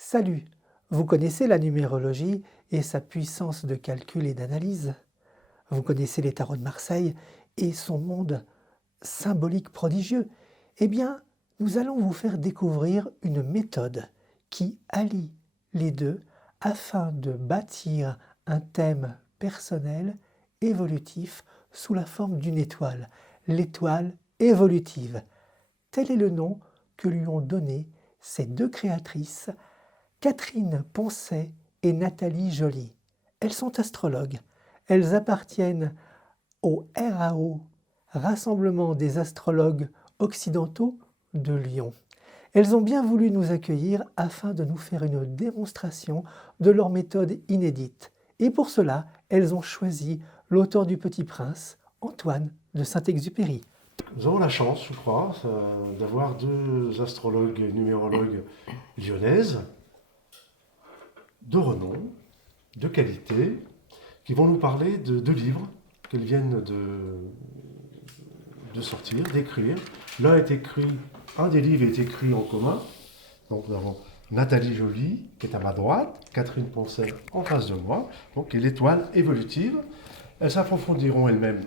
Salut! Vous connaissez la numérologie et sa puissance de calcul et d'analyse? Vous connaissez les tarots de Marseille et son monde symbolique prodigieux? Eh bien, nous allons vous faire découvrir une méthode qui allie les deux afin de bâtir un thème personnel évolutif sous la forme d'une étoile, l'étoile évolutive. Tel est le nom que lui ont donné ces deux créatrices, Catherine Poncet et Nathalie Joly. Elles sont astrologues. Elles appartiennent au RAO, Rassemblement des astrologues occidentaux de Lyon. Elles ont bien voulu nous accueillir afin de nous faire une démonstration de leur méthode inédite. Et pour cela, elles ont choisi l'auteur du Petit Prince, Antoine de Saint-Exupéry. Nous avons la chance, je crois, d'avoir deux astrologues et numérologues lyonnaises, de renom, de qualité, qui vont nous parler de deux livres qu'elles viennent de sortir, d'écrire. Un des livres est écrit en commun. Donc nous avons Nathalie Joly, qui est à ma droite, Catherine Poncet en face de moi, donc qui est l'étoile évolutive. Elles s'approfondiront elles-mêmes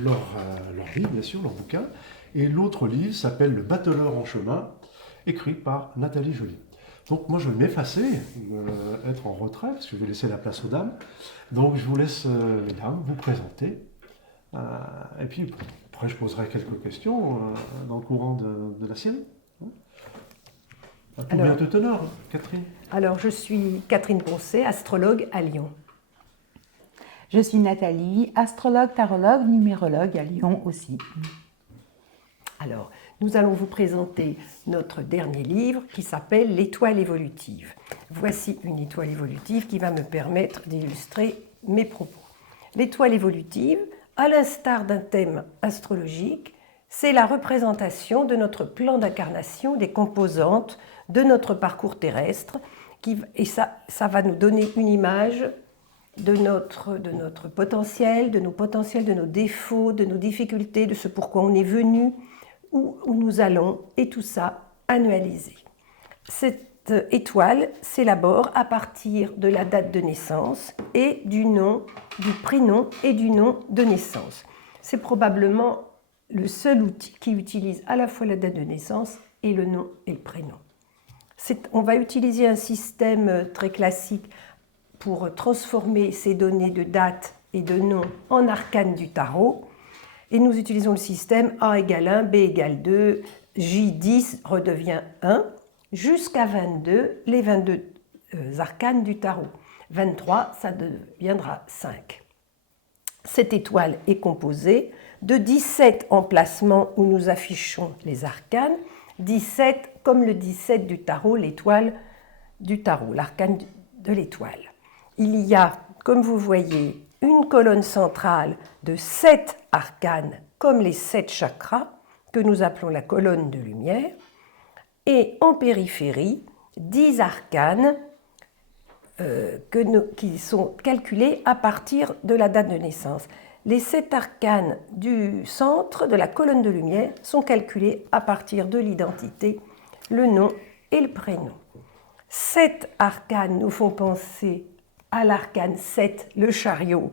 leur livre, bien sûr, leur bouquin. Et l'autre livre s'appelle Le Bateleur en chemin, écrit par Nathalie Joly. Donc moi je vais m'effacer, être en retrait, parce que je vais laisser la place aux dames. Donc je vous laisse, mesdames, vous présenter. Et puis après je poserai quelques questions dans le courant de la série. À tout bien tout honneur, Catherine. Alors je suis Catherine Poncet, astrologue à Lyon. Je suis Nathalie, astrologue, tarologue, numérologue à Lyon aussi. Alors, nous allons vous présenter notre dernier livre qui s'appelle L'étoile évolutive. Voici une étoile évolutive qui va me permettre d'illustrer mes propos. L'étoile évolutive, à l'instar d'un thème astrologique, c'est la représentation de notre plan d'incarnation, des composantes de notre parcours terrestre, et ça va nous donner une image de notre potentiel, de nos potentiels, de nos défauts, de nos difficultés, de ce pourquoi on est venu, où nous allons, et tout ça annualisé. Cette étoile s'élabore à partir de la date de naissance et du nom, du prénom et du nom de naissance. C'est probablement le seul outil qui utilise à la fois la date de naissance et le nom et le prénom. On va utiliser un système très classique pour transformer ces données de date et de nom en arcanes du tarot. Et nous utilisons le système A égale 1, B égale 2, J10 redevient 1, jusqu'à 22, les 22 arcanes du tarot. 23, ça deviendra 5. Cette étoile est composée de 17 emplacements où nous affichons les arcanes, 17 comme le 17 du tarot, l'étoile du tarot, l'arcane de l'étoile. Il y a, comme vous voyez, une colonne centrale de 7 arcanes, comme les 7 chakras, que nous appelons la colonne de lumière, et en périphérie, 10 arcanes qui sont calculés à partir de la date de naissance. Les 7 arcanes du centre de la colonne de lumière sont calculés à partir de l'identité, le nom et le prénom. 7 arcanes nous font penser à l'arcane 7, le chariot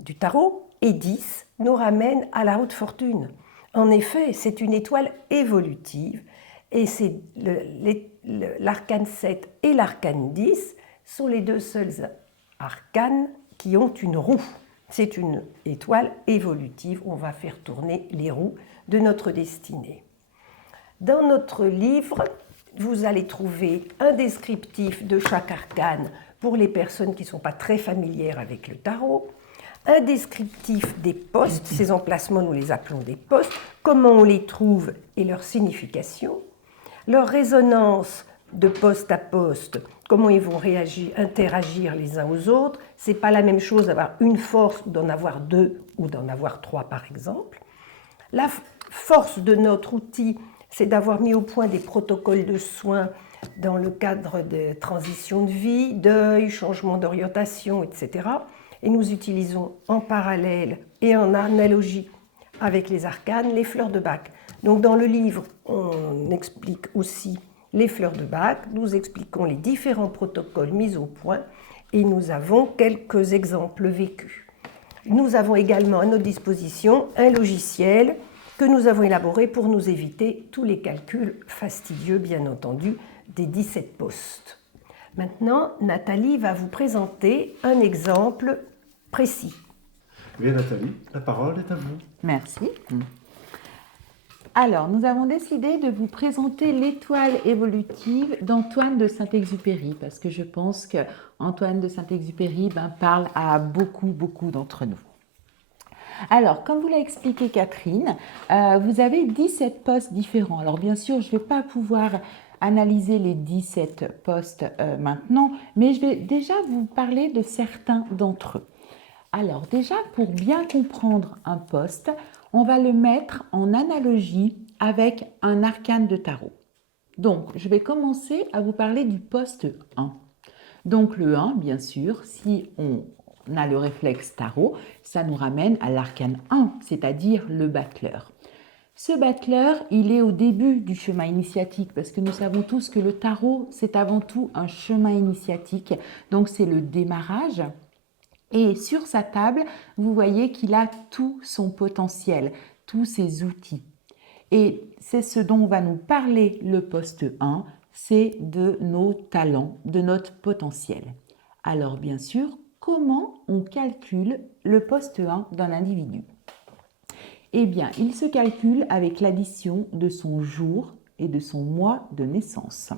du tarot, et 10 nous ramènent à la haute fortune. En effet, c'est une étoile évolutive, et c'est l'arcane 7 et l'arcane 10 sont les deux seuls arcanes qui ont une roue. C'est une étoile évolutive, on va faire tourner les roues de notre destinée. Dans notre livre, vous allez trouver un descriptif de chaque arcane pour les personnes qui ne sont pas très familières avec le tarot, un descriptif des postes, ces emplacements nous les appelons des postes, comment on les trouve et leur signification, leur résonance de poste à poste, comment ils vont interagir les uns aux autres. Ce n'est pas la même chose d'avoir une force ou d'en avoir 2 ou d'en avoir 3 par exemple. La force de notre outil, c'est d'avoir mis au point des protocoles de soins dans le cadre de transition de vie, deuil, changement d'orientation, etc. Et nous utilisons en parallèle et en analogie avec les arcanes les fleurs de Bach. Donc dans le livre, on explique aussi les fleurs de bac, nous expliquons les différents protocoles mis au point et nous avons quelques exemples vécus. Nous avons également à notre disposition un logiciel que nous avons élaboré pour nous éviter tous les calculs fastidieux, bien entendu, des 17 postes. Maintenant, Nathalie va vous présenter un exemple précis. Bien Nathalie, la parole est à vous. Merci. Alors, nous avons décidé de vous présenter l'étoile évolutive d'Antoine de Saint-Exupéry, parce que je pense qu'Antoine de Saint-Exupéry parle à beaucoup d'entre nous. Alors, comme vous l'a expliqué Catherine, vous avez 17 postes différents. Alors, bien sûr, je ne vais pas pouvoir analyser les 17 postes maintenant, mais je vais déjà vous parler de certains d'entre eux. Alors, déjà, pour bien comprendre un poste, on va le mettre en analogie avec un arcane de tarot. Donc, je vais commencer à vous parler du poste 1. Donc, le 1, bien sûr, si on a le réflexe tarot, ça nous ramène à l'arcane 1, c'est-à-dire le battleur. Ce battleur, il est au début du chemin initiatique parce que nous savons tous que le tarot, c'est avant tout un chemin initiatique. Donc, c'est le démarrage. Et sur sa table, vous voyez qu'il a tout son potentiel, tous ses outils. Et c'est ce dont va nous parler le poste 1, c'est de nos talents, de notre potentiel. Alors bien sûr, comment on calcule le poste 1 d'un individu? Eh bien, il se calcule avec l'addition de son jour et de son mois de naissance.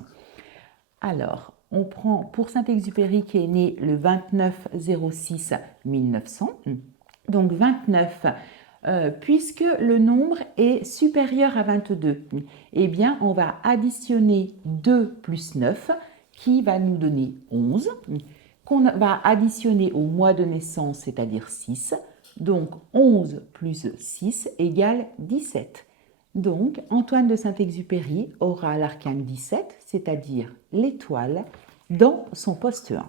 Alors, on prend pour Saint-Exupéry qui est né le 29/06/1900, donc 29, puisque le nombre est supérieur à 22, eh bien on va additionner 2 plus 9 qui va nous donner 11, qu'on va additionner au mois de naissance, c'est-à-dire 6, donc 11 plus 6 égale 17. Donc, Antoine de Saint-Exupéry aura l'arcane 17, c'est-à-dire l'étoile, dans son poste 1.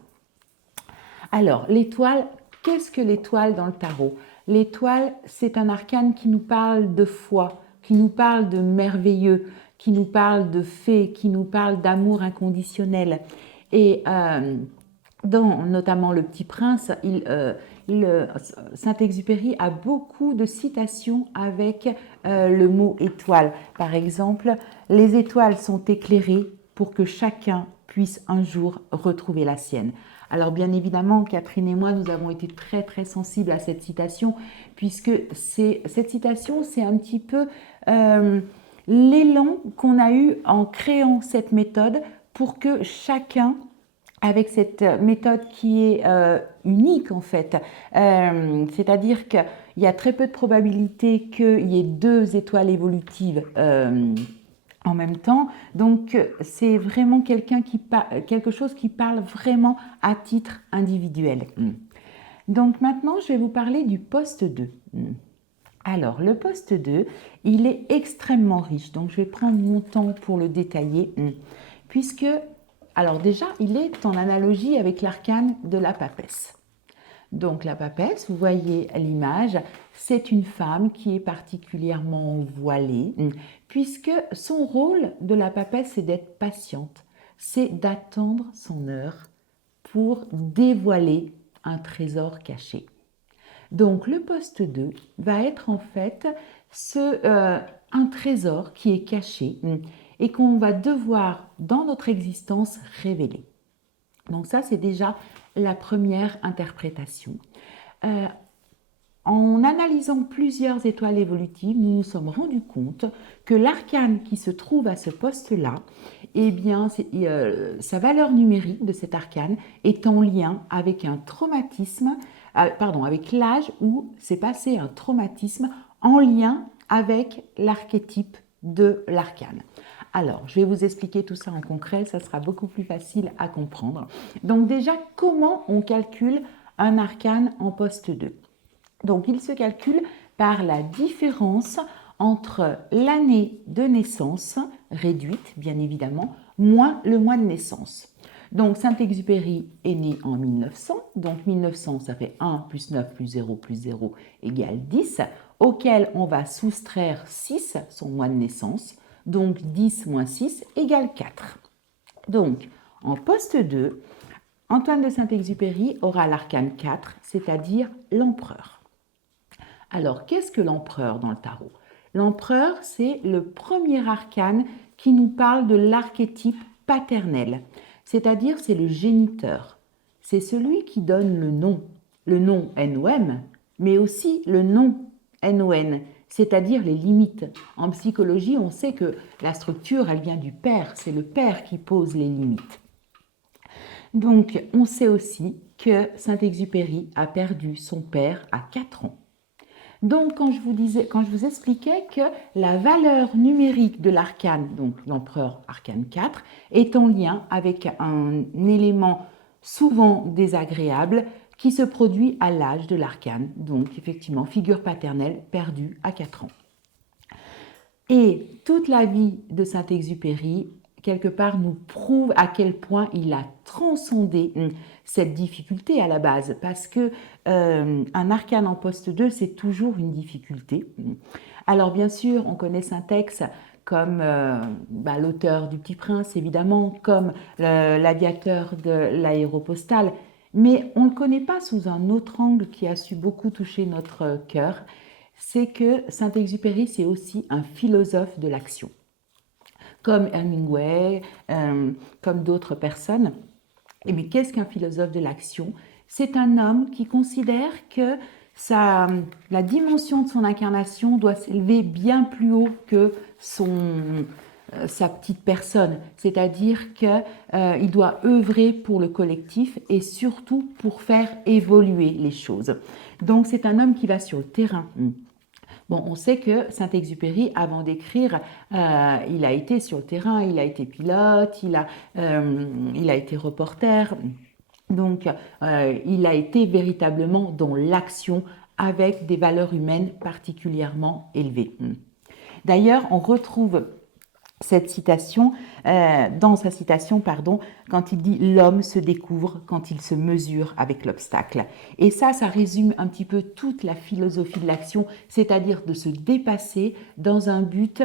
Alors, l'étoile, qu'est-ce que l'étoile dans le tarot? L'étoile, c'est un arcane qui nous parle de foi, qui nous parle de merveilleux, qui nous parle de fée, qui nous parle d'amour inconditionnel. Et dans notamment Le Petit Prince, Saint-Exupéry a beaucoup de citations avec le mot étoile. Par exemple, les étoiles sont éclairées pour que chacun puisse un jour retrouver la sienne. Alors bien évidemment, Catherine et moi, nous avons été très sensibles à cette citation, puisque cette citation, c'est un petit peu l'élan qu'on a eu en créant cette méthode pour que chacun, avec cette méthode qui est unique en fait, c'est-à-dire qu'il y a très peu de probabilité qu'il y ait 2 étoiles évolutives en même temps, donc c'est vraiment quelque chose qui parle vraiment à titre individuel. Donc maintenant, je vais vous parler du poste 2. Alors, le poste 2, il est extrêmement riche, donc je vais prendre mon temps pour le détailler, puisque, alors déjà, il est en analogie avec l'arcane de la papesse. Donc la papesse, vous voyez l'image, c'est une femme qui est particulièrement voilée, puisque son rôle de la papesse, c'est d'être patiente, c'est d'attendre son heure pour dévoiler un trésor caché. Donc le poste 2 va être en fait un trésor qui est caché et qu'on va devoir dans notre existence révéler. Donc ça, c'est déjà la première interprétation. En analysant plusieurs étoiles évolutives, nous nous sommes rendus compte que l'arcane qui se trouve à ce poste-là, eh bien, sa valeur numérique de cet arcane est en lien avec un traumatisme, avec l'âge où s'est passé un traumatisme en lien avec l'archétype de l'arcane. Alors, je vais vous expliquer tout ça en concret, ça sera beaucoup plus facile à comprendre. Donc déjà, comment on calcule un arcane en poste 2? Donc, il se calcule par la différence entre l'année de naissance, réduite bien évidemment, moins le mois de naissance. Donc, Saint-Exupéry est né en 1900, donc 1900, ça fait 1 plus 9 plus 0 plus 0 égale 10, auquel on va soustraire 6, son mois de naissance, donc 10 moins 6 égale 4. Donc, en poste 2, Antoine de Saint-Exupéry aura l'arcane 4, c'est-à-dire l'empereur. Alors, qu'est-ce que l'empereur dans le tarot? L'empereur, c'est le premier arcane qui nous parle de l'archétype paternel, c'est-à-dire c'est le géniteur. C'est celui qui donne le nom NOM, mais aussi le nom NON, c'est-à-dire les limites. En psychologie, on sait que la structure, elle vient du père, c'est le père qui pose les limites. Donc, on sait aussi que Saint-Exupéry a perdu son père à 4 ans. Donc, quand je vous expliquais que la valeur numérique de l'arcane, donc l'empereur arcane 4, est en lien avec un élément souvent désagréable qui se produit à l'âge de l'arcane. Donc, effectivement, figure paternelle perdue à 4 ans. Et toute la vie de Saint-Exupéry, quelque part, nous prouve à quel point il a transcendé cette difficulté à la base, parce que un arcane en poste 2, c'est toujours une difficulté. Alors bien sûr, on connaît Saint-Ex comme l'auteur du Petit Prince, évidemment, comme l'aviateur de l'aéropostale, mais on ne le connaît pas sous un autre angle qui a su beaucoup toucher notre cœur, c'est que Saint-Exupéry, c'est aussi un philosophe de l'action. Comme Hemingway, comme d'autres personnes. Et bien, qu'est-ce qu'un philosophe de l'action? C'est un homme qui considère que la dimension de son incarnation doit s'élever bien plus haut que sa petite personne. C'est-à-dire qu'il doit œuvrer pour le collectif et surtout pour faire évoluer les choses. Donc, c'est un homme qui va sur le terrain. Bon, on sait que Saint-Exupéry, avant d'écrire, il a été sur le terrain, il a été pilote, il a été reporter. Donc, il a été véritablement dans l'action avec des valeurs humaines particulièrement élevées. D'ailleurs, on retrouve cette citation, dans sa citation, quand il dit « l'homme se découvre quand il se mesure avec l'obstacle ». Et ça résume un petit peu toute la philosophie de l'action, c'est-à-dire de se dépasser dans un but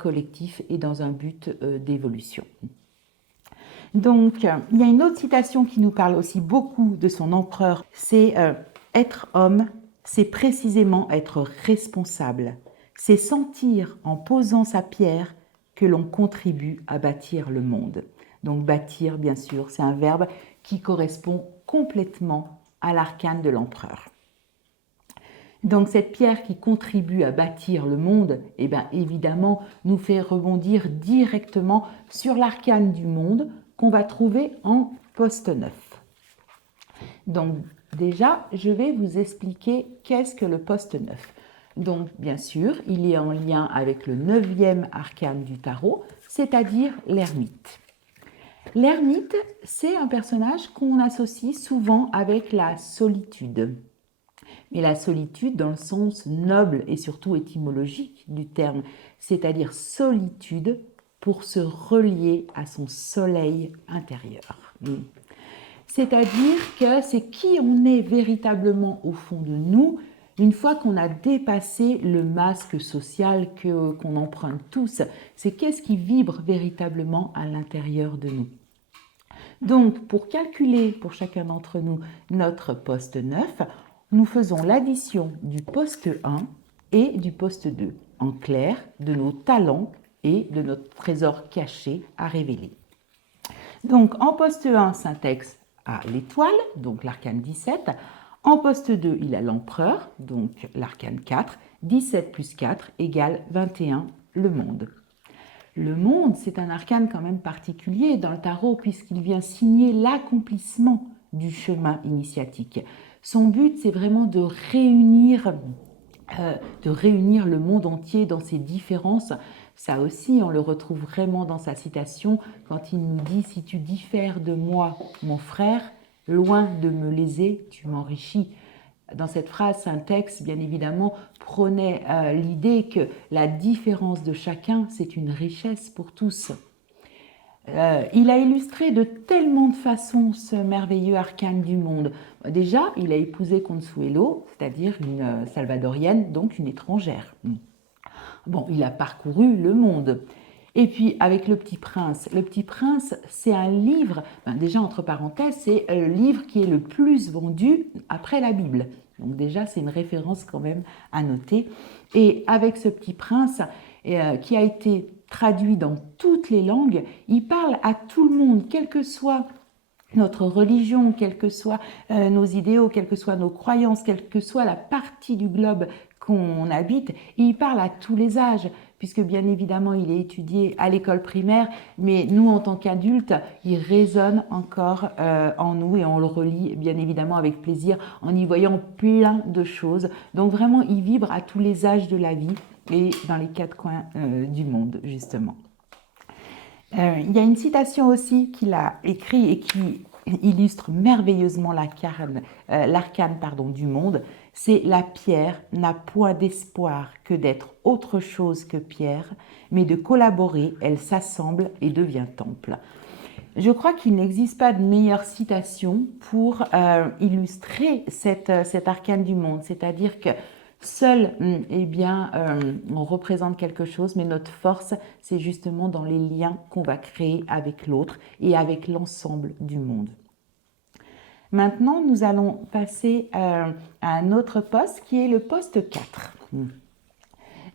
collectif et dans un but d'évolution. Donc, il y a une autre citation qui nous parle aussi beaucoup de son empereur, c'est « être homme, c'est précisément être responsable, c'est sentir en posant sa pierre que l'on contribue à bâtir le monde ». Donc bâtir, bien sûr, c'est un verbe qui correspond complètement à l'arcane de l'empereur. Donc cette pierre qui contribue à bâtir le monde, eh bien, évidemment, nous fait rebondir directement sur l'arcane du monde qu'on va trouver en poste 9. Donc déjà, je vais vous expliquer qu'est-ce que le poste 9. Donc, bien sûr, il est en lien avec le 9e arcane du tarot, c'est-à-dire l'ermite. L'ermite, c'est un personnage qu'on associe souvent avec la solitude. Mais la solitude dans le sens noble et surtout étymologique du terme, c'est-à-dire solitude pour se relier à son soleil intérieur. C'est-à-dire que c'est qui on est véritablement au fond de nous, une fois qu'on a dépassé le masque social qu'on emprunte tous, c'est qu'est-ce qui vibre véritablement à l'intérieur de nous. Donc, pour calculer pour chacun d'entre nous notre poste 9, nous faisons l'addition du poste 1 et du poste 2, en clair, de nos talents et de notre trésor caché à révéler. Donc, en poste 1, Saint-Ex a l'étoile, donc l'arcane 17. En poste 2, il a l'empereur, donc l'arcane 4. 17 plus 4 égale 21, le monde. Le monde, c'est un arcane quand même particulier dans le tarot puisqu'il vient signer l'accomplissement du chemin initiatique. Son but, c'est vraiment de réunir le monde entier dans ses différences. Ça aussi, on le retrouve vraiment dans sa citation quand il nous dit « Si tu diffères de moi, mon frère, loin de me léser, tu m'enrichis ». Dans cette phrase, Saint-Ex, bien évidemment, prônait l'idée que la différence de chacun, c'est une richesse pour tous. Il a illustré de tellement de façons ce merveilleux arcane du monde. Déjà, il a épousé Consuelo, c'est-à-dire une salvadorienne, donc une étrangère. Bon, il a parcouru le monde. Et puis avec Le Petit Prince. Le Petit Prince, c'est un livre, déjà entre parenthèses, c'est le livre qui est le plus vendu après la Bible. Donc déjà, c'est une référence quand même à noter. Et avec ce Petit Prince, qui a été traduit dans toutes les langues, il parle à tout le monde, quelle que soit notre religion, quels que soient nos idéaux, quelles que soient nos croyances, quelle que soit la partie du globe qu'on habite. Il parle à tous les âges, puisque bien évidemment, il est étudié à l'école primaire, mais nous, en tant qu'adultes, il résonne encore en nous et on le relit bien évidemment avec plaisir en y voyant plein de choses. Donc vraiment, il vibre à tous les âges de la vie et dans les quatre coins du monde, justement. Il y a une citation aussi qu'il a écrite et qui illustre merveilleusement l'arcane du monde. C'est « La pierre n'a point d'espoir que d'être autre chose que pierre, mais de collaborer, elle s'assemble et devient temple ». Je crois qu'il n'existe pas de meilleure citation pour illustrer cet arcane du monde, c'est-à-dire que seul, on représente quelque chose, mais notre force, c'est justement dans les liens qu'on va créer avec l'autre et avec l'ensemble du monde. Maintenant, nous allons passer à un autre poste qui est le poste 4.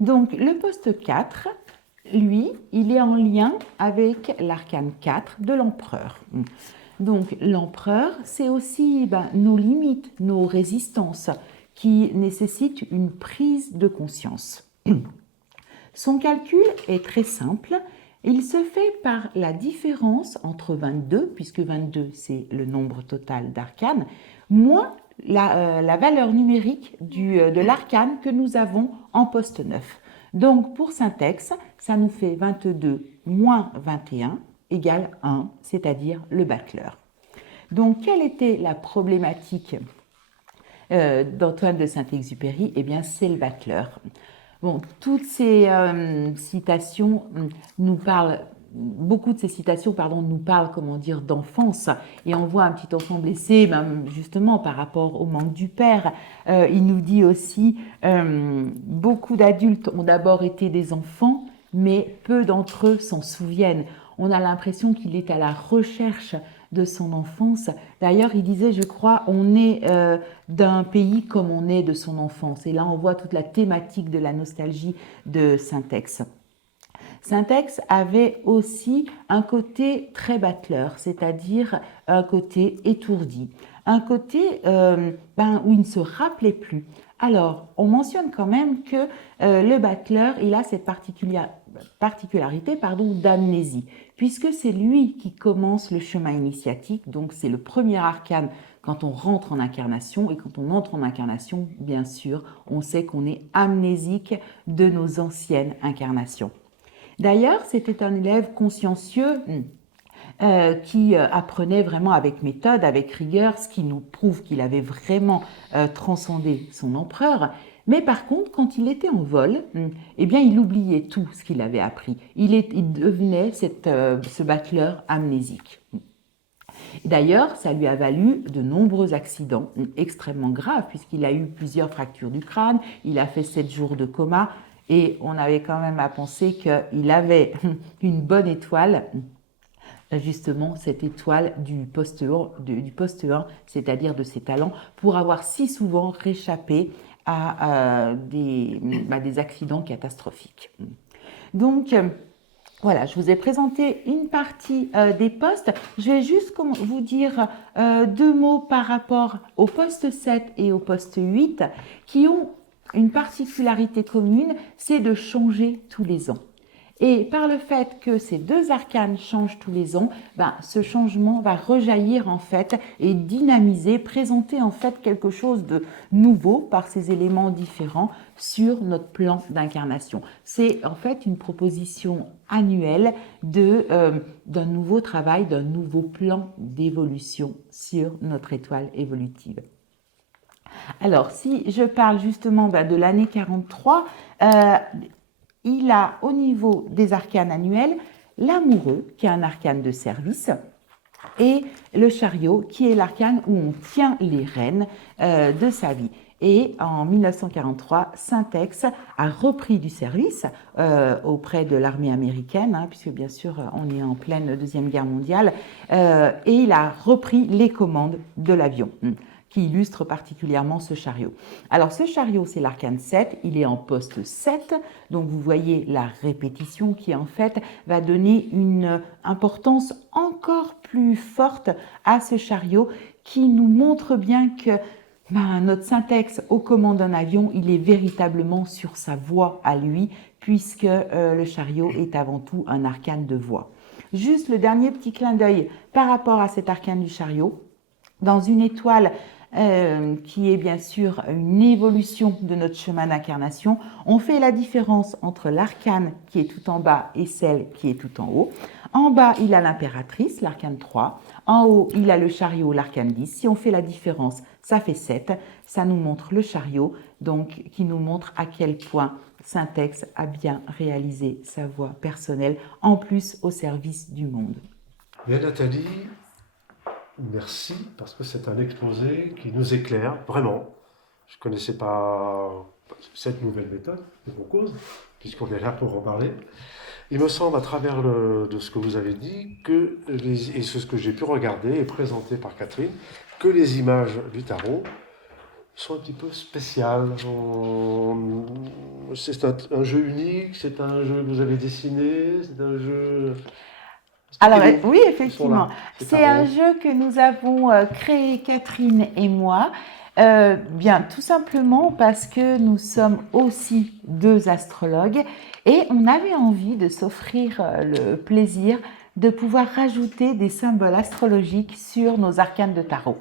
Donc, le poste 4, lui, il est en lien avec l'arcane 4 de l'empereur. Donc, l'empereur, c'est aussi nos limites, nos résistances, qui nécessite une prise de conscience. Son calcul est très simple. Il se fait par la différence entre 22, puisque 22 c'est le nombre total d'arcanes, moins la valeur numérique de l'arcane que nous avons en poste 9. Donc pour Syntex, ça nous fait 22 moins 21 égale 1, c'est-à-dire le battleur. Donc quelle était la problématique d'Antoine de Saint-Exupéry? Eh bien, c'est le battleur. Bon, toutes ces citations nous parlent, beaucoup de ces citations, nous parlent, d'enfance. Et on voit un petit enfant blessé, justement, par rapport au manque du père. Il nous dit aussi, beaucoup d'adultes ont d'abord été des enfants, mais peu d'entre eux s'en souviennent. On a l'impression qu'il est à la recherche de son enfance. D'ailleurs, il disait, je crois, on est d'un pays comme on est de son enfance. Et là, on voit toute la thématique de la nostalgie de Syntex. Syntex avait aussi un côté très battleur, c'est-à-dire un côté étourdi, un côté où il ne se rappelait plus. Alors, on mentionne quand même que le battleur, il a cette particularité d'amnésie, puisque c'est lui qui commence le chemin initiatique, donc c'est le premier arcane quand on rentre en incarnation, et quand on entre en incarnation, bien sûr, on sait qu'on est amnésique de nos anciennes incarnations. D'ailleurs, c'était un élève consciencieux qui apprenait vraiment avec méthode, avec rigueur, ce qui nous prouve qu'il avait vraiment transcendé son empereur. Mais par contre, quand il était en vol, il oubliait tout ce qu'il avait appris. Il devenait ce battleur amnésique. D'ailleurs, ça lui a valu de nombreux accidents extrêmement graves, puisqu'il a eu plusieurs fractures du crâne, il a fait 7 jours de coma, et on avait quand même à penser qu'il avait une bonne étoile, justement cette étoile du poste 1, c'est-à-dire de ses talents, pour avoir si souvent réchappé à des accidents catastrophiques. Donc, voilà, je vous ai présenté une partie des postes. Je vais juste vous dire 2 mots par rapport au poste 7 et au poste 8 qui ont une particularité commune, c'est de changer tous les ans. Et par le fait que ces 2 arcanes changent tous les ans, ce changement va rejaillir en fait et dynamiser, présenter en fait quelque chose de nouveau par ces éléments différents sur notre plan d'incarnation. C'est en fait une proposition annuelle d'un nouveau travail, d'un nouveau plan d'évolution sur notre étoile évolutive. Alors, si je parle justement de l'année 43, il a au niveau des arcanes annuels l'amoureux, qui est un arcane de service, et le chariot, qui est l'arcane où on tient les rênes de sa vie. Et en 1943, Syntex a repris du service auprès de l'armée américaine, hein, puisque bien sûr on est en pleine Deuxième Guerre mondiale, et il a repris les commandes de l'avion, qui illustre particulièrement ce chariot. Alors ce chariot, c'est l'Arcane 7, il est en poste 7, donc vous voyez la répétition qui en fait va donner une importance encore plus forte à ce chariot qui nous montre bien que notre Syntex aux commandes d'un avion, il est véritablement sur sa voie à lui, puisque le chariot est avant tout un arcane de voie. Juste le dernier petit clin d'œil par rapport à cet arcane du chariot, dans une étoile qui est bien sûr une évolution de notre chemin d'incarnation, on fait la différence entre l'arcane qui est tout en bas et celle qui est tout en haut. En bas, il a l'impératrice, l'arcane 3. En haut, il a le chariot, l'arcane 10. Si on fait la différence, ça fait 7. Ça nous montre le chariot, donc qui nous montre à quel point Syntex a bien réalisé sa voie personnelle, en plus au service du monde. Bien Nathalie, merci, parce que c'est un exposé qui nous éclaire, vraiment. Je ne connaissais pas cette nouvelle méthode de vos causes, puisqu'on est là pour en parler. Il me semble, à travers de ce que vous avez dit, et ce que j'ai pu regarder et présenter par Catherine, que les images du tarot sont un petit peu spéciales. C'est un jeu unique, c'est un jeu que vous avez dessiné, c'est un jeu... Alors oui, effectivement, c'est un jeu que nous avons créé, Catherine et moi, bien tout simplement parce que nous sommes aussi deux astrologues et on avait envie de s'offrir le plaisir de pouvoir rajouter des symboles astrologiques sur nos arcanes de tarot.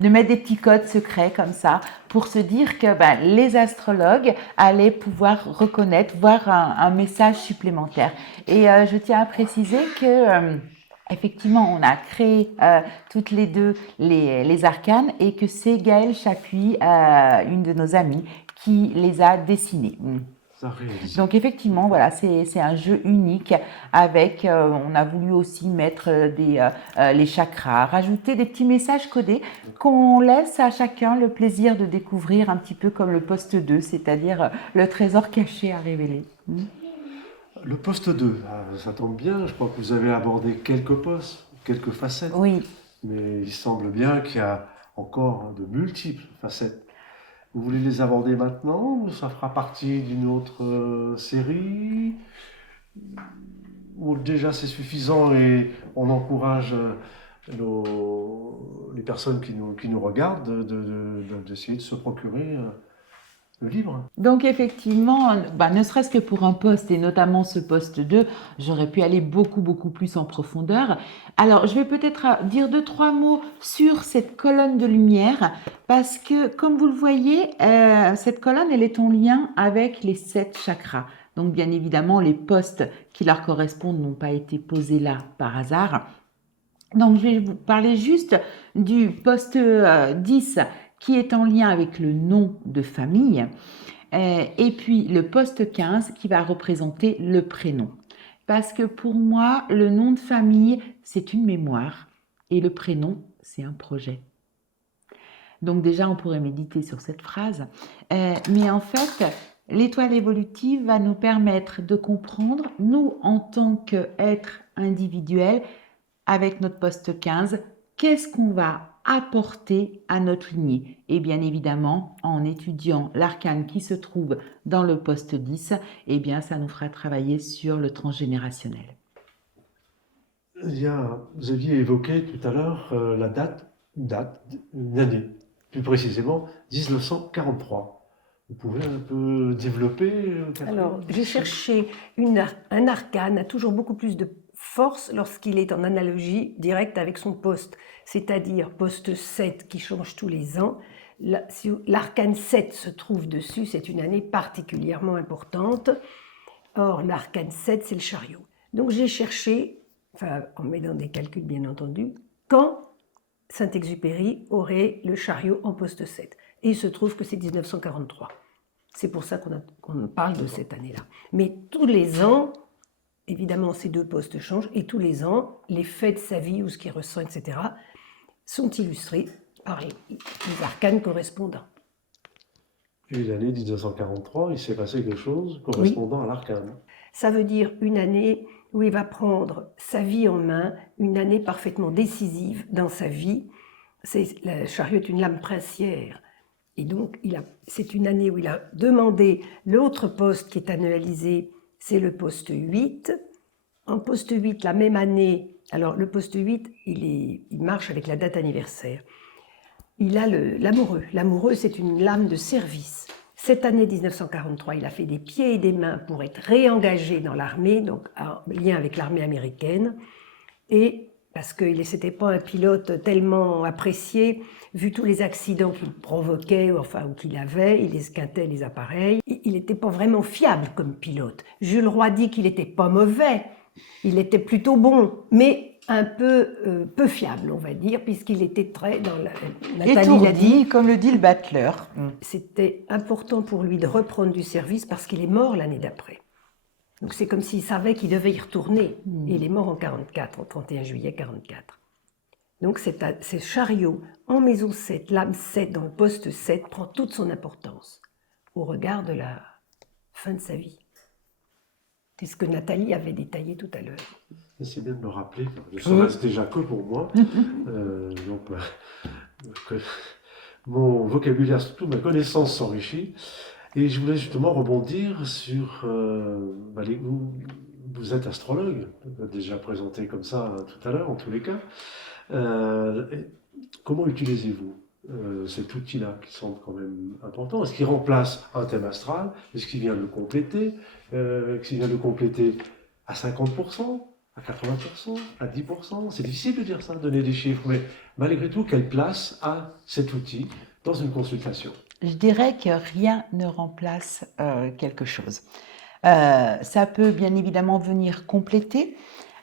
De mettre des petits codes secrets comme ça pour se dire que les astrologues allaient pouvoir reconnaître, voir un message supplémentaire. Et je tiens à préciser que effectivement, on a créé toutes les deux les arcanes et que c'est Gaëlle Chapuis, une de nos amies, qui les a dessinés. Donc effectivement, voilà, c'est un jeu unique avec, on a voulu aussi mettre les chakras, rajouter des petits messages codés qu'on laisse à chacun le plaisir de découvrir un petit peu comme le poste 2, c'est-à-dire le trésor caché à révéler. Le poste 2, ça tombe bien, je crois que vous avez abordé quelques postes, quelques facettes. Oui. Mais il semble bien qu'il y a encore de multiples facettes. Vous voulez les aborder maintenant ou ça fera partie d'une autre série? Ou déjà c'est suffisant et on encourage les personnes qui nous regardent d'essayer de se procurer le livre? Donc effectivement, ne serait-ce que pour un poste, et notamment ce poste 2, j'aurais pu aller beaucoup plus en profondeur. Alors je vais peut-être dire 2-3 mots sur cette colonne de lumière, parce que comme vous le voyez, cette colonne, elle est en lien avec les 7 chakras. Donc bien évidemment, les postes qui leur correspondent n'ont pas été posés là par hasard. Donc je vais vous parler juste du poste 10, qui est en lien avec le nom de famille, et puis le poste 15 qui va représenter le prénom. Parce que pour moi, le nom de famille, c'est une mémoire, et le prénom, c'est un projet. Donc déjà, on pourrait méditer sur cette phrase, mais en fait, l'étoile évolutive va nous permettre de comprendre, nous, en tant qu'êtres individuels, avec notre poste 15, qu'est-ce qu'on va apporter à notre lignée. Et bien évidemment, en étudiant l'arcane qui se trouve dans le poste 10, eh bien, ça nous fera travailler sur le transgénérationnel. Vous aviez évoqué tout à l'heure la une année, plus précisément 1943. Vous pouvez un peu développer Alors, j'ai cherché un arcane a toujours beaucoup plus de force lorsqu'il est en analogie directe avec son poste, c'est-à-dire poste 7 qui change tous les ans. Si l'arcane 7 se trouve dessus, c'est une année particulièrement importante. Or, l'arcane 7, c'est le chariot. Donc, j'ai cherché, en mettant des calculs bien entendu, quand Saint-Exupéry aurait le chariot en poste 7. Et il se trouve que c'est 1943. C'est pour ça qu'on parle de cette année-là. Mais tous les ans, évidemment, ces deux postes changent, et tous les ans, les faits de sa vie ou ce qu'il ressent, etc., sont illustrés par les arcanes correspondants. Et l'année 1943, il s'est passé quelque chose correspondant à l'arcane. Ça veut dire une année où il va prendre sa vie en main, une année parfaitement décisive dans sa vie. Le chariot est une lame princière. Et donc, c'est une année où il a demandé l'autre poste qui est annualisé, c'est le poste 8. En poste 8, la même année, alors le poste 8, il marche avec la date anniversaire. Il a l'amoureux. L'amoureux, c'est une lame de service. Cette année 1943, il a fait des pieds et des mains pour être réengagé dans l'armée, donc en lien avec l'armée américaine. Et parce que c'était pas un pilote tellement apprécié, vu tous les accidents qu'il provoquait, ou qu'il avait, il esquintait les appareils. Il n'était pas vraiment fiable comme pilote. Jules Roy dit qu'il n'était pas mauvais, il était plutôt bon, mais un peu fiable, on va dire, puisqu'il était très dans Nathalie l'a dit, comme le dit le battleur. C'était important pour lui de reprendre du service parce qu'il est mort l'année d'après. Donc c'est comme s'il savait qu'il devait y retourner. Et il est mort en 44, en 31 juillet 44. Donc ce chariot en maison 7, lame 7 dans le poste 7, prend toute son importance au regard de la fin de sa vie. C'est ce que Nathalie avait détaillé tout à l'heure. C'est bien de me rappeler, ça ne reste déjà que pour moi. Que mon vocabulaire, surtout ma connaissance s'enrichit. Et je voulais justement rebondir sur... vous êtes astrologue, vous l'avez déjà présenté comme ça tout à l'heure, en tous les cas. Comment utilisez-vous cet outil-là qui semble quand même important? Est-ce qu'il remplace un thème astral? Est-ce qu'il vient le compléter? Est-ce qu'il vient le compléter à 50%, à 80%, à 10%? C'est difficile de dire ça, de donner des chiffres, mais malgré tout, quelle place a cet outil dans une consultation? Je dirais que rien ne remplace quelque chose. Ça peut bien évidemment venir compléter.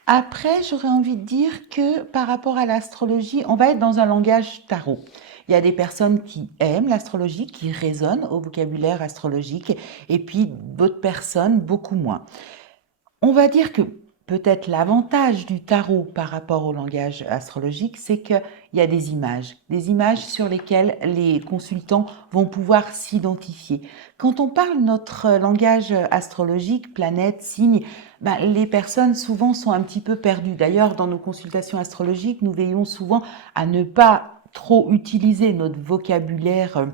Après, j'aurais envie de dire que par rapport à l'astrologie, on va être dans un langage tarot. Il y a des personnes qui aiment l'astrologie, qui résonnent au vocabulaire astrologique, et puis d'autres personnes beaucoup moins. On va dire que peut-être l'avantage du tarot par rapport au langage astrologique, c'est qu'il y a des images sur lesquelles les consultants vont pouvoir s'identifier. Quand on parle notre langage astrologique, planète, signe, les personnes souvent sont un petit peu perdues. D'ailleurs, dans nos consultations astrologiques, nous veillons souvent à ne pas trop utiliser notre vocabulaire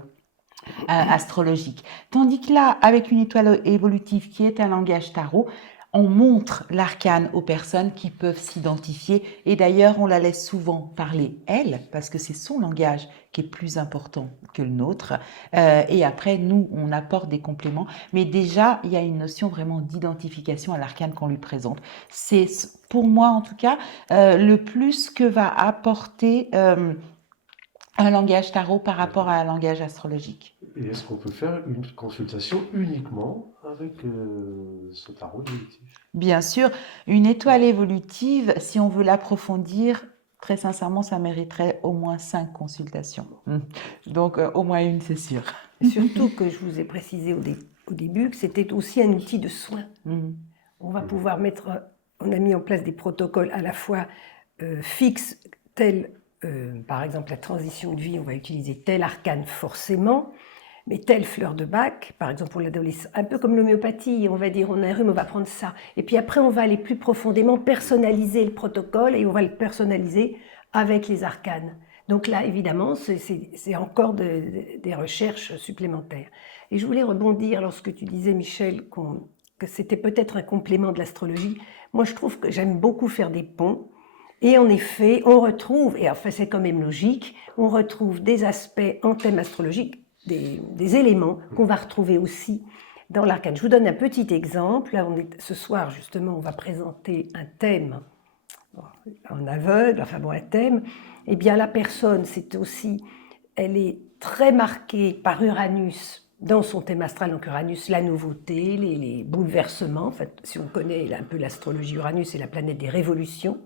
astrologique. Tandis que là, avec une étoile évolutive qui est un langage tarot, on montre l'arcane aux personnes qui peuvent s'identifier et d'ailleurs on la laisse souvent parler elle parce que c'est son langage qui est plus important que le nôtre et après nous on apporte des compléments mais déjà il y a une notion vraiment d'identification à l'arcane qu'on lui présente. C'est pour moi en tout cas le plus que va apporter un langage tarot par rapport à un langage astrologique. Et est-ce qu'on peut faire une consultation uniquement avec ce tarot évolutif? Bien sûr, une étoile évolutive, si on veut l'approfondir, très sincèrement, ça mériterait au moins 5 consultations. Donc, au moins une, c'est sûr. Surtout que je vous ai précisé au début que c'était aussi un outil de soin. On va pouvoir on a mis en place des protocoles à la fois fixes, tels par exemple la transition de vie, on va utiliser tel arcane forcément, mais telle fleur de bac, par exemple pour l'adolescent, un peu comme l'homéopathie, on va dire on a un rhume, on va prendre ça. Et puis après on va aller plus profondément personnaliser le protocole et on va le personnaliser avec les arcanes. Donc là évidemment c'est encore des recherches supplémentaires. Et je voulais rebondir lorsque tu disais Michel que c'était peut-être un complément de l'astrologie. Moi je trouve que j'aime beaucoup faire des ponts. Et en effet, on retrouve, et enfin c'est quand même logique, on retrouve des aspects en thème astrologique, des éléments qu'on va retrouver aussi dans l'arcane. Je vous donne un petit exemple. Là, ce soir, justement, on va présenter un thème en aveugle, un thème. Eh bien, la personne, elle est très marquée par Uranus dans son thème astral. Donc Uranus, la nouveauté, les bouleversements. En fait, si on connaît un peu l'astrologie, Uranus est la planète des révolutions.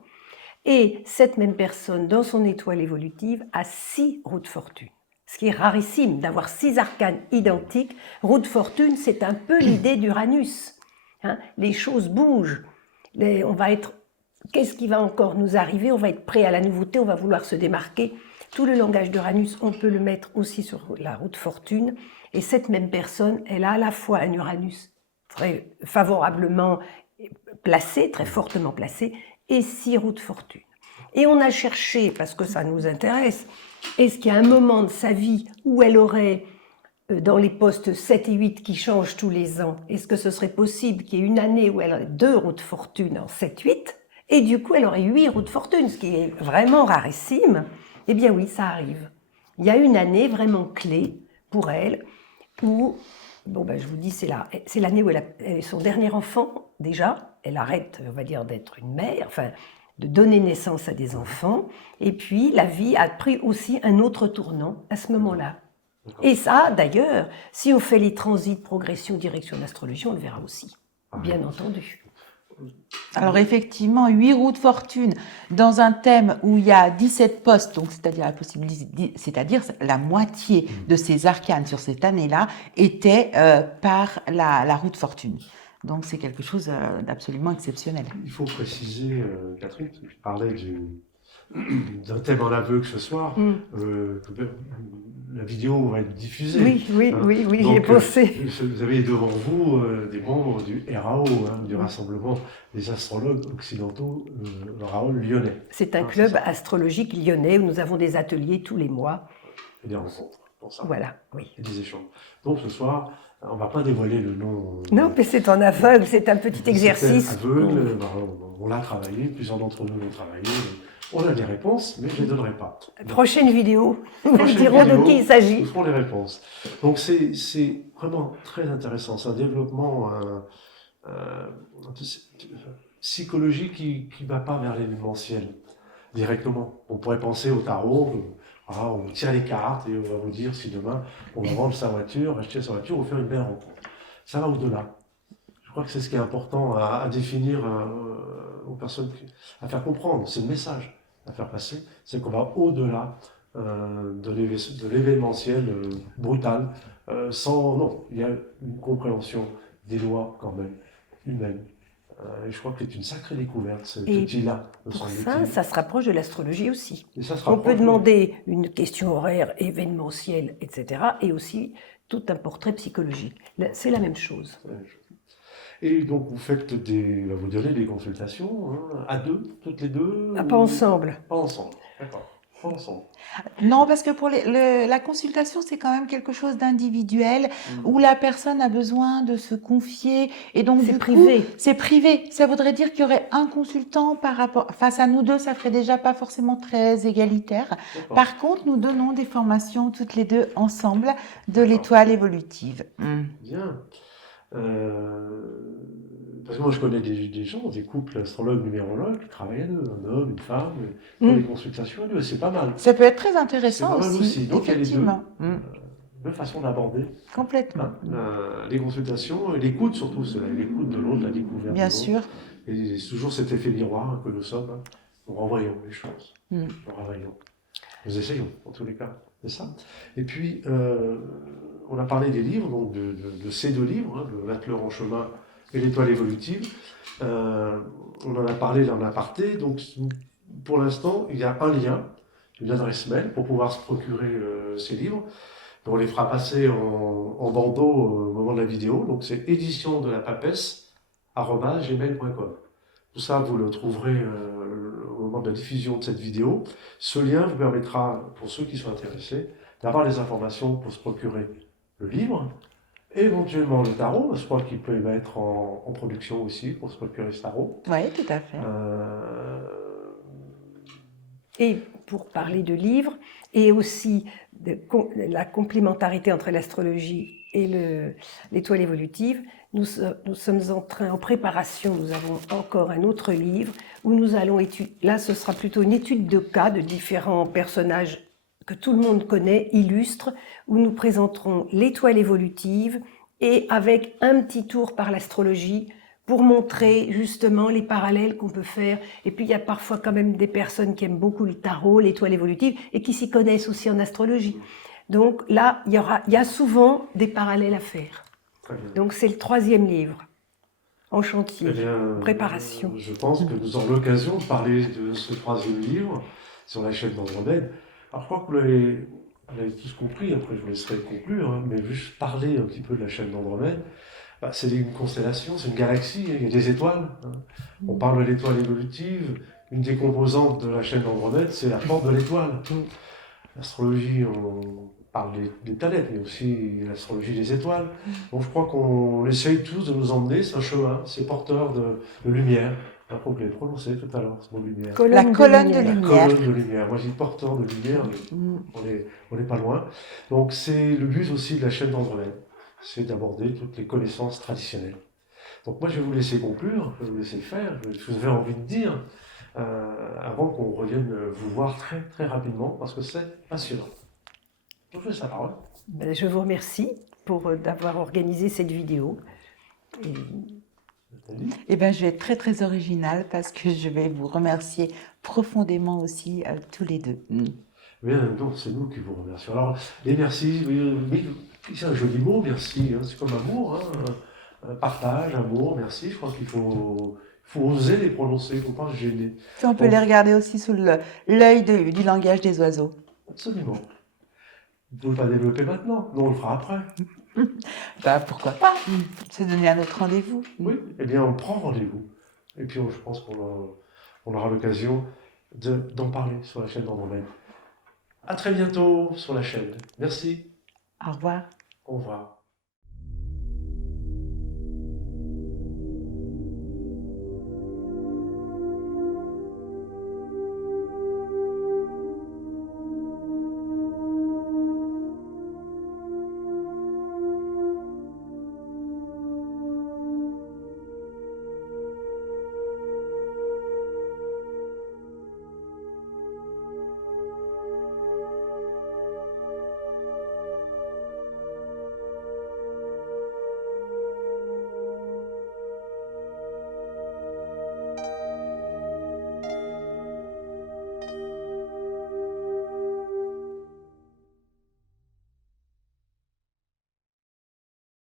Et cette même personne, dans son étoile évolutive, a 6 roues de fortune. Ce qui est rarissime, d'avoir 6 arcanes identiques. Roue de fortune, c'est un peu l'idée d'Uranus. Les choses bougent. Qu'est-ce qui va encore nous arriver? On va être prêt à la nouveauté, on va vouloir se démarquer. Tout le langage d'Uranus, on peut le mettre aussi sur la roue de fortune. Et cette même personne, elle a à la fois un Uranus très favorablement placé, très fortement placé, et 6 roues de fortune. Et on a cherché, parce que ça nous intéresse, est-ce qu'il y a un moment de sa vie où elle aurait, dans les postes 7 et 8 qui changent tous les ans, est-ce que ce serait possible qu'il y ait une année où elle aurait 2 roues de fortune en 7-8, et du coup elle aurait 8 roues de fortune, ce qui est vraiment rarissime? Eh bien oui, ça arrive. Il y a une année vraiment clé pour elle, où, bon ben je vous dis, c'est l'année où elle a son dernier enfant, déjà, elle arrête, on va dire, d'être une mère, enfin, de donner naissance à des enfants, et puis la vie a pris aussi un autre tournant à ce moment-là. Et ça, d'ailleurs, si on fait les transits progression, direction d'astrologie, on le verra aussi, bien entendu. Alors effectivement, 8 roues de fortune dans un thème où il y a 17 postes, donc c'est-à-dire la possibilité, c'est-à-dire la moitié de ces arcanes sur cette année-là étaient par la roue de fortune. Donc c'est quelque chose d'absolument exceptionnel. Il faut préciser, Catherine, tu parlais d'un thème en aveugle ce soir. La vidéo va être diffusée. Oui, j'y ai Donc, pensé. Vous avez devant vous des membres du RAO, du Rassemblement des astrologues occidentaux, RAO lyonnais. C'est un club astrologique lyonnais où nous avons des ateliers tous les mois. Et des rencontres pour ça. Voilà, oui. Et des échanges. Donc ce soir, on ne va pas dévoiler le nom. Non, mais c'est en aveugle, c'est un petit exercice. C'est aveugle, on l'a travaillé, plusieurs d'entre nous l'ont travaillé. On a des réponses, mais je ne les donnerai pas. Prochaine vidéo, nous dirons de qui il s'agit. Nous ferons les réponses. Donc c'est vraiment très intéressant. C'est un développement psychologique qui ne va pas vers l'événementiel directement. On pourrait penser au tarot, on tire les cartes et on va vous dire si demain on va vendre sa voiture, acheter sa voiture ou faire une belle rencontre. Ça va au-delà. Je crois que c'est ce qui est important à définir aux personnes, à faire comprendre. C'est le message à faire passer, c'est qu'on va au-delà de l'événementiel brutal, non, il y a une compréhension des lois quand même humaines. Et je crois que c'est une sacrée découverte, cet outil-là. Pour ça se rapproche de l'astrologie aussi. On peut demander une question horaire, événementielle, etc. et aussi tout un portrait psychologique. C'est la même chose. Et donc vous faites vous donnez des consultations à deux, toutes les deux? Pas ensemble. Pas ensemble, d'accord. Pas ensemble. Non, parce que pour la consultation, c'est quand même quelque chose d'individuel où la personne a besoin de se confier et donc c'est privé. C'est privé. Ça voudrait dire qu'il y aurait un consultant face à nous deux, ça ferait déjà pas forcément très égalitaire. Par contre, nous donnons des formations toutes les deux ensemble de l'étoile évolutive. Bien. Parce que moi je connais des gens, des couples astrologues, numérologues qui travaillent à deux, un homme, une femme, pour les consultations à deux, c'est pas mal. Ça peut être très intéressant aussi. Donc effectivement. Il y a les deux façons d'aborder. Complètement. Les consultations et l'écoute surtout, c'est l'écoute de l'autre, la découverte. Bien sûr. Et c'est toujours cet effet miroir que nous sommes. Nous renvoyons les choses. Nous renvoyons. Nous essayons, en tous les cas. C'est ça. Et puis, on a parlé des livres, donc de ces deux livres, de L'Atteleur en chemin et L'étoile évolutive. On en a parlé dans l'aparté. Donc, pour l'instant, il y a un lien, une adresse mail pour pouvoir se procurer ces livres. On les fera passer en bandeau au moment de la vidéo. Donc, c'est édition-de-la-papesse@gmail.com. Tout ça, vous le trouverez au moment de la diffusion de cette vidéo. Ce lien vous permettra, pour ceux qui sont intéressés, d'avoir les informations pour se procurer le livre, éventuellement le tarot. Je crois qu'il peut y être en production aussi pour se procurer ce tarot. Oui, tout à fait. Et pour parler de livres, et aussi de la complémentarité entre l'astrologie et l'étoile évolutive, nous sommes en préparation, nous avons encore un autre livre où nous allons étudier, là ce sera plutôt une étude de cas de différents personnages que tout le monde connaît, illustres, où nous présenterons l'étoile évolutive et avec un petit tour par l'astrologie pour montrer justement les parallèles qu'on peut faire. Et puis il y a parfois quand même des personnes qui aiment beaucoup le tarot, l'étoile évolutive, et qui s'y connaissent aussi en astrologie. Donc là, il y a souvent des parallèles à faire. Donc c'est le 3e livre, en chantier, préparation. Je pense que nous aurons l'occasion de parler de ce 3e livre sur la chaîne d'Andromède. Alors je crois que vous l'avez vous avez tous compris, après je vous laisserai conclure, hein, mais juste parler un petit peu de la chaîne d'Andromède. Bah, c'est une constellation, c'est une galaxie, hein, il y a des étoiles. Hein. On parle de l'étoile évolutive, une des composantes de la chaîne d'Andromède, c'est la porte de l'étoile. L'astrologie, on parle des planètes, mais aussi l'astrologie des étoiles. Donc je crois qu'on essaye tous de nous emmener, c'est un chemin, c'est porteur de lumière. Je crois que vous l'avez prononcé tout à l'heure, ce mot lumière. La colonne de La lumière. colonne de lumière. Moi, je dis porteur de lumière, mais on n'est pas loin. Donc, c'est le but aussi de la chaîne d'Andromède, c'est d'aborder toutes les connaissances traditionnelles. Donc, moi, je vais vous laisser conclure, je vais vous laisser faire, ce que vous avez envie de dire, avant qu'on revienne vous voir très, très rapidement, parce que c'est passionnant. Je vous laisse la parole. Ben, je vous remercie d'avoir organisé cette vidéo. Et Nathalie. Eh bien, je vais être très, très originale parce que je vais vous remercier profondément aussi tous les deux. Bien, donc c'est nous qui vous remercions. Alors, les merci, oui, c'est un joli mot, merci, hein, c'est comme amour, hein, partage, amour, merci, je crois qu'il faut oser les prononcer, il ne faut pas se gêner. Puis on peut les regarder aussi sous l'œil du langage des oiseaux. Absolument. Vous ne pouvez pas développer maintenant, non, on le fera après. Bah, pourquoi pas se donner un autre rendez-vous. Oui, eh bien, on prend rendez-vous. Et puis, je pense qu'on aura l'occasion d'en parler sur la chaîne d'Andromède. À très bientôt sur la chaîne. Merci. Au revoir. Au revoir.